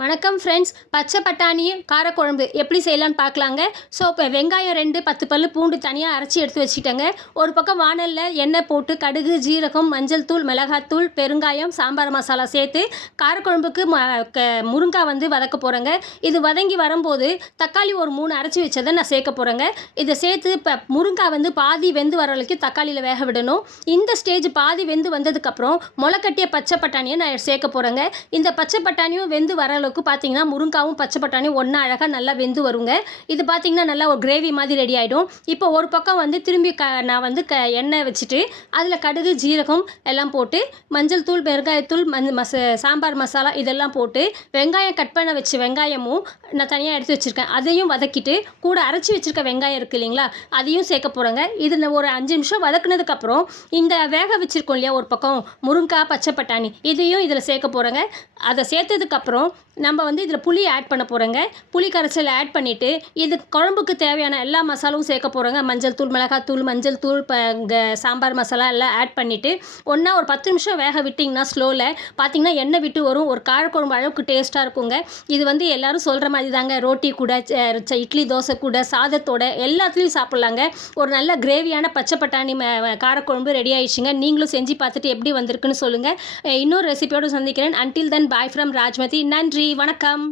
வணக்கம் ஃப்ரெண்ட்ஸ். பச்சை பட்டாணி காரக்குழம்பு எப்படி செய்யலான்னு பார்க்கலாங்க. ஸோ இப்போ வெங்காயம் 2 10 பல்லு பூண்டு தனியாக அரைச்சி எடுத்து வச்சுட்டேங்க. ஒரு பக்கம் வாணலில் எண்ணெய் போட்டு கடுகு, ஜீரகம், மஞ்சள் தூள், மிளகாத்தூள், பெருங்காயம், சாம்பார் மசாலா சேர்த்து காரக்குழம்புக்கு முருங்காய் வதக்க போகிறேங்க. இது வதங்கி வரும்போது தக்காளி ஒரு 3 அரைச்சி வச்சதை நான் சேர்க்க போகிறேங்க. இதை சேர்த்து இப்போ முருங்காய் பாதி வெந்து வர வரைக்கும் தக்காளியில் வேக விடணும். இந்த ஸ்டேஜ் பாதி வெந்து வந்ததுக்கப்புறம் முளைக்கட்டிய பச்சை பட்டாணியை நான் சேர்க்க போகிறேங்க. இந்த பச்சை பட்டாணியும் வெந்து வர பார்த்தீங்கன்னா முருங்காவும் பச்சை பட்டாணியும் ஒன்றா அழகாக நல்லா வெந்து வருங்க. இது பார்த்தீங்கன்னா நல்லா ஒரு கிரேவி மாதிரி ரெடி ஆகிடும். இப்போ ஒரு பக்கம் திரும்பி நான் எண்ணெய் வச்சுட்டு அதில் கடுகு, ஜீரகம் எல்லாம் போட்டு மஞ்சள் தூள், பெருங்காயத்தூள், சாம்பார் மசாலா இதெல்லாம் போட்டு வெங்காயம் கட் பண்ண வச்சு வெங்காயமும் நான் தனியாக எடுத்து வச்சுருக்கேன். அதையும் வதக்கிட்டு கூட அரைச்சி வச்சுருக்க வெங்காயம் இருக்குது இல்லைங்களா, அதையும் சேர்க்க போகிறேங்க. இது ஒரு 5 நிமிஷம் வதக்குனதுக்கப்புறம் இந்த வேக வச்சுருக்கோம் இல்லையா ஒரு பக்கம் முருங்காய், பச்சை பட்டாணி இதையும் இதில் சேர்க்க போகிறேங்க. அதை சேர்த்ததுக்கப்புறம் நம்ம இதில் புளி ஆட் பண்ண போகிறோங்க. புளி கரைசல் ஆட் பண்ணிவிட்டு இது குழம்புக்கு தேவையான எல்லா மசாலாவும் சேர்க்க போகிறோங்க. மஞ்சள் தூள், மிளகாத்தூள், மஞ்சள் தூள், சாம்பார் மசாலா எல்லாம் ஆட் பண்ணிவிட்டு ஒன்றா ஒரு 10 நிமிஷம் வேக விட்டிங்கன்னா ஸ்லோவில் பார்த்தீங்கன்னா எண்ணெய் விட்டு வரும். ஒரு காரக்குழம்பு அளவுக்கு டேஸ்ட்டாக இருக்குங்க. இது எல்லோரும் சொல்கிற மாதிரி தாங்க. ரோட்டி கூட, இட்லி தோசை கூட, சாதத்தோட எல்லாத்துலேயும் சாப்பிட்லாங்க. ஒரு நல்ல கிரேவியான பச்சை பட்டாணி காரக்குழம்பு ரெடி ஆயிடுச்சுங்க. நீங்களும் செஞ்சு பார்த்துட்டு எப்படி வந்திருக்குன்னு சொல்லுங்கள். இன்னொரு ரெசிபியோடு சந்திக்கிறேன். Until then bye from Rajmathi. நன்றி, வணக்கம்.